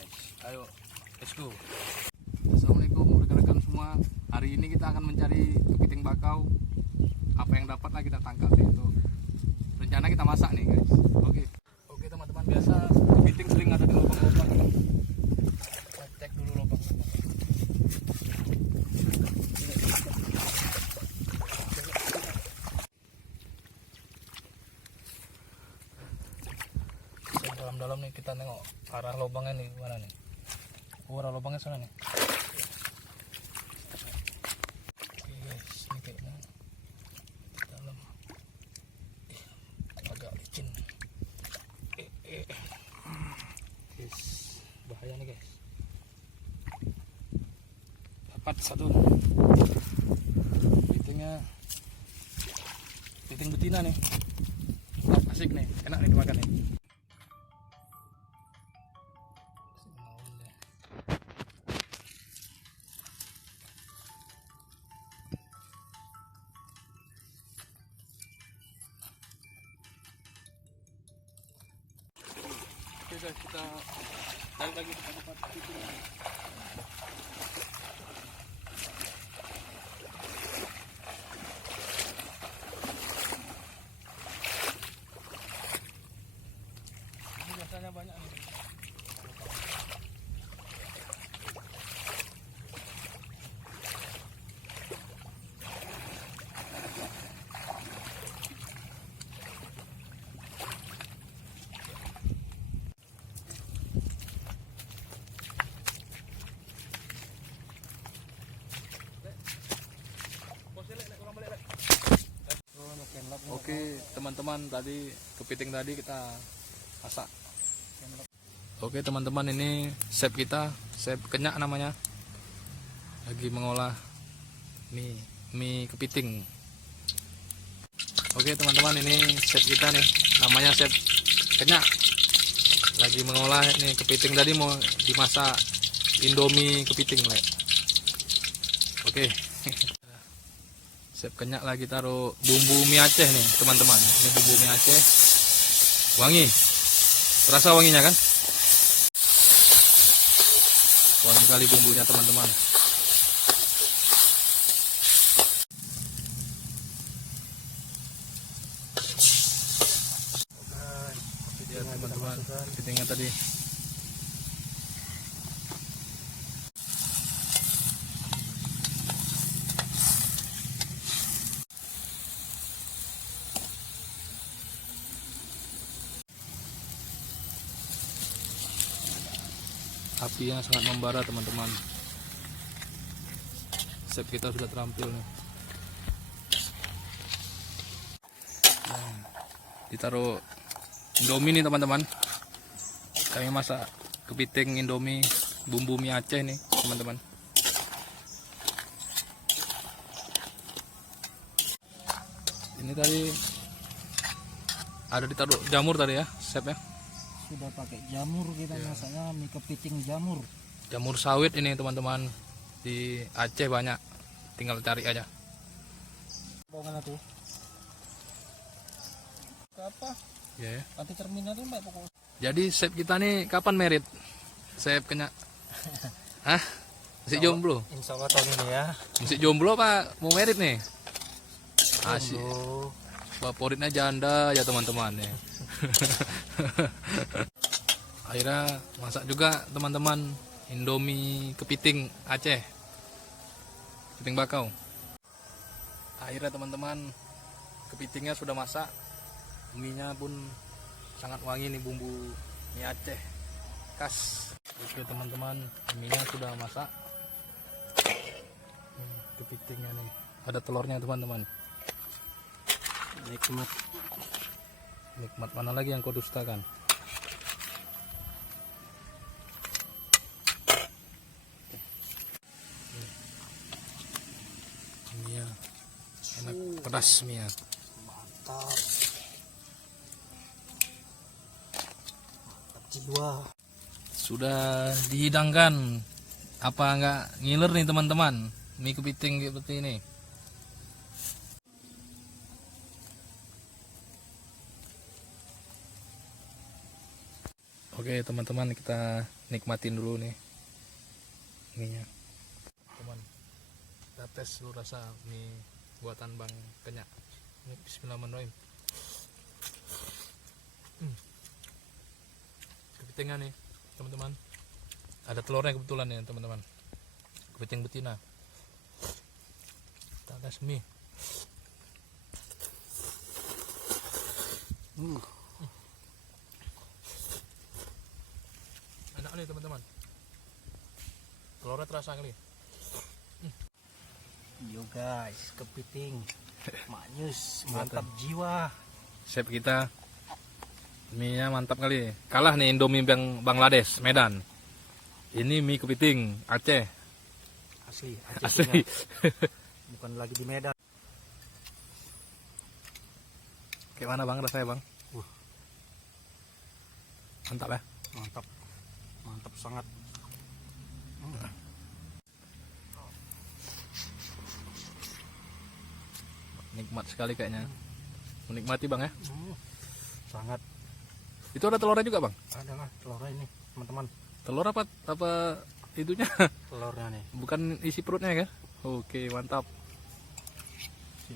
guys. Ayo, let's go. Assalamualaikum rekan-rekan semua. Hari ini kita akan mencari kepiting bakau. Apa yang dapatlah kita tangkap itu. Rencana kita masak nih guys. Oke teman-teman, biasa kepiting sering ada di lubang-lubang. Kita cek dulu lubang-lubang. Dalam nih kita nengok arah lubangnya nih mana nih. Arah lubangnya sana nih. Oke guys, ini kayaknya dalam agak licin. Guys, bahaya nih guys. Dapat satu. Kepiting betina nih. Asik nih, enak nih dimakan nih. Oke guys, kita balik lagi ke tempat kepiting. Ini biasanya banyak nih. Oke teman-teman, tadi kepiting tadi kita masak. Oke teman-teman, ini chef kita, chef Kenyak namanya, lagi mengolah mie kepiting. Oke teman-teman, ini chef kita nih, namanya chef Kenyak, lagi mengolah nih kepiting tadi mau dimasak Indomie kepiting le. Oke. Chef Kenyak lagi taruh bumbu mie Aceh nih teman-teman. Ini bumbu mie Aceh, wangi, terasa wanginya kan? Wangi kali bumbunya teman-teman. Lihat teman-teman, kepitingnya tadi. Apinya sangat membara teman-teman. Chef kita sudah terampil nih. Ditaruh Indomie nih teman-teman. Kami masak kepiting Indomie bumbu mie Aceh nih teman-teman. Ini tadi ada ditaruh jamur tadi ya, chef ya. Sudah pakai jamur kita masaknya mie kepiting jamur. Jamur sawit ini teman-teman, di Aceh banyak, tinggal cari aja. Bawang tuh. Apa? Ya. Nanti terminal tuh mbak pokoknya. Jadi chef kita nih kapan merit? Chef Kenyak. Hah? Masih jomblo? Insya Allah tahun ini ya. Masih jomblo pak, mau merit nih? Asik. Jomblo. Favoritnya janda ya teman-teman ya. Akhirnya masak juga teman-teman Indomie kepiting Aceh, kepiting bakau. Akhirnya teman-teman kepitingnya sudah masak, mie-nya pun sangat wangi nih, bumbu mie Aceh khas. Oke teman-teman, mie-nya sudah masak. Kepitingnya nih ada telurnya teman-teman. Nikmat mana lagi yang kau dustakan? Mie enak, pedas mie. Mantap. Jiwa. Sudah dihidangkan. Apa enggak ngiler nih teman-teman? Mie kepiting seperti ini. Oke teman-teman, kita nikmatin dulu nih mie-nya. Teman, kita tes dulu rasa mie buatan Bang Kenyak. Ini bismillahirrahmanirrahim. Kepitingnya nih teman-teman, ada telurnya kebetulan ya teman-teman, kepiting betina. Kita tes mie. Enak nih teman-teman, telurnya terasa kali. Yo guys, kepiting maknyus, mantap jiwa. Chef kita, mie nya mantap kali. Kalah nih Indomie Bangladesh Medan. Ini mie kepiting Aceh. Asli, Asli. bukan lagi di Medan. Kayak mana bang rasanya bang? Mantap ya? Mantap, mantap sangat. Nikmat sekali kayaknya. Menikmati bang ya? Sangat. Itu ada telurnya juga bang? Ada lah telurnya ini teman-teman. Telur apa itunya? Telurnya nih. Bukan isi perutnya kan? Oke mantap.